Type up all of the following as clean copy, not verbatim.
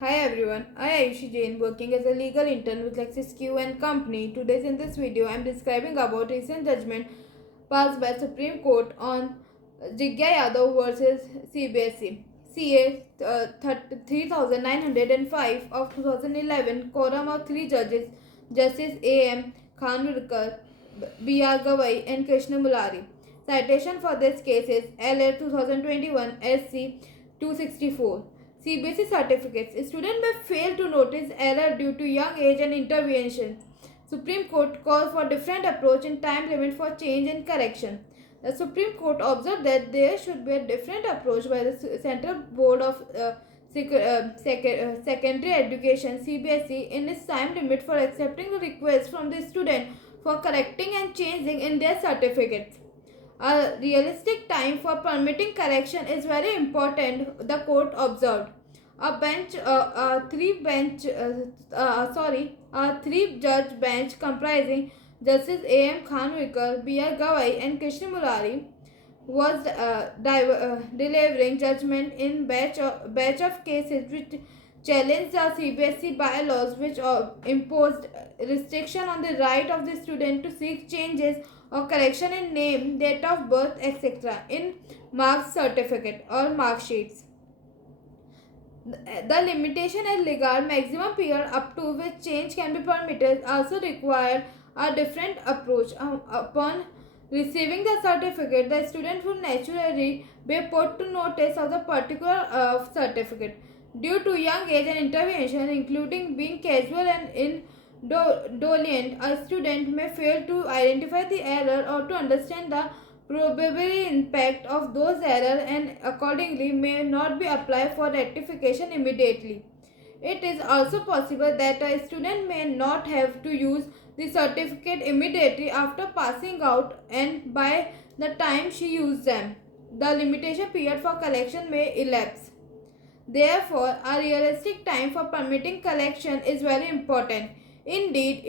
Hi everyone, I Ayushi Jain working as a legal intern with Lexis Q and Company. Today in this video I am describing about recent judgment passed by Supreme Court on Jigya Yadav versus CBSE. CA 3905 of 2011, quorum of 3 judges, Justice A.M. Khanvilkar, B.R. Gawai and Krishna Mulari. Citation for this case is LR 2021 SC 264. CBSE certificates. Student may fail to notice error due to young age and intervention. Supreme Court calls for different approach in time limit for change and correction. The Supreme Court observed that there should be a different approach by the Central Board of Secondary Education (CBSE) in its time limit for accepting requests from the student for correcting and changing in their certificates. A realistic time for permitting correction is very important, the court observed. A three-judge bench comprising Justice A.M. Khanvilkar, B.R. Gawai, and Krishna Murari was delivering judgment in batch of cases which challenged the CBSE bylaws, which imposed restriction on the right of the student to seek changes or correction in name, date of birth, etc. in mark certificate or mark sheets. The limitation at legal maximum period up to which change can be permitted also required a different approach. Upon receiving the certificate, the student would naturally be put to notice of the particular certificate. Due to young age and intervention, including being casual and indolent, a student may fail to identify the error or to understand the probable impact of those errors and accordingly may not be applied for rectification immediately. It is also possible that a student may not have to use the certificate immediately after passing out, and by the time she used them, the limitation period for collection may elapse. Therefore, a realistic time for permitting collection is very important. Indeed,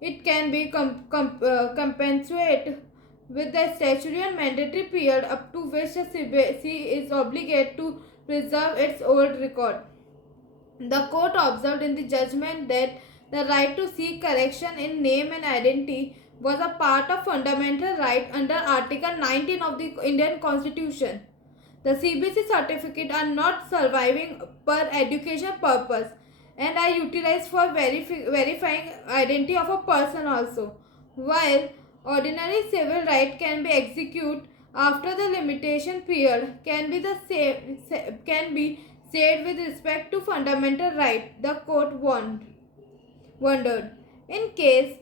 it can be compensate with the statutory and mandatory period up to which the CBSE is obligated to preserve its old record. The court observed in the judgment that the right to seek correction in name and identity was a part of fundamental right under Article 19 of the Indian Constitution. The CBSE certificate are not surviving per education purpose and are utilized for verifying identity of a person also. While ordinary civil right can be executed after the limitation period can be said with respect to fundamental right, the court wondered. In case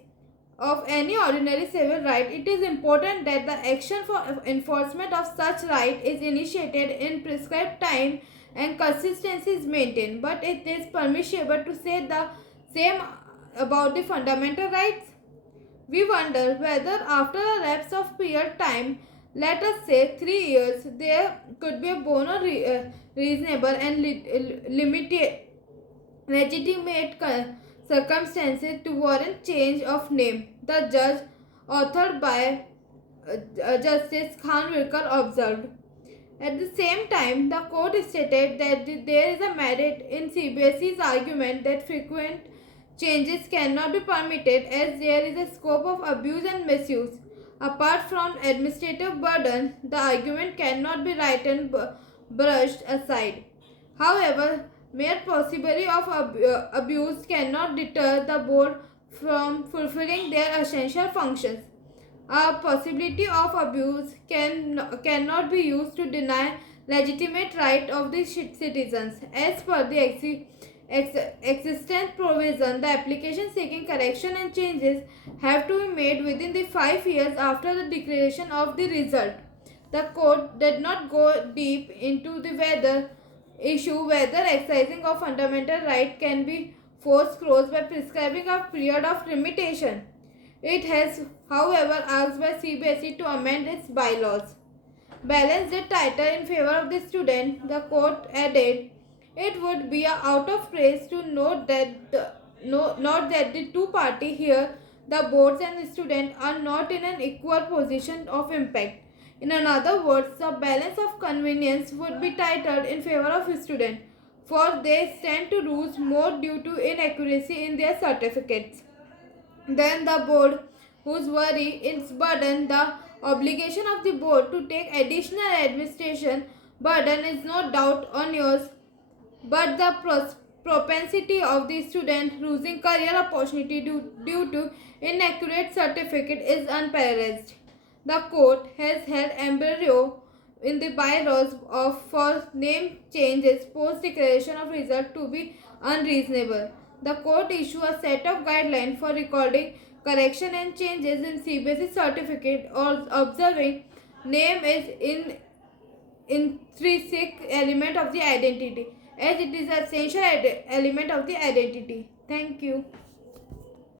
of any ordinary civil right, it is important that the action for enforcement of such right is initiated in prescribed time and consistency is maintained. But it is permissible to say the same about the fundamental rights. We wonder whether after a lapse of period time, let us say 3 years, there could be a reasonable and limited legitimate circumstances to warrant change of name. The judge, authored by Justice Khanvilkar, observed. At the same time, the court stated that there is a merit in CBSE's argument that frequent changes cannot be permitted as there is a scope of abuse and misuse. Apart from administrative burden, the argument cannot be brushed aside. However, mere possibility of abuse cannot deter the board from fulfilling their essential functions. A possibility of abuse cannot be used to deny legitimate right of the citizens. As per the existence provision, the application seeking correction and changes have to be made within the 5 years after the declaration of the result. The court did not go deep into the whether exercising of fundamental right can be forced closed by prescribing a period of limitation. It has, however, asked by CBSE to amend its bylaws. Balance the title in favor of the student, the court added. It would be out of place to note that the two parties here, the boards and the student, are not in an equal position of impact. In other words, the balance of convenience would be titled in favor of student. for they stand to lose more due to inaccuracy in their certificates. Then the board, whose worry is burden, the obligation of the board to take additional administration burden is no doubt on yours, but the propensity of the student losing career opportunity due to inaccurate certificate is unparalleled. The court has held embargo in the bylaws of for name changes post declaration of result to be unreasonable. The court issued a set of guidelines for recording correction and changes in CBSE certificate or observing name is in intrinsic element of the identity as it is an essential element of the identity. Thank you.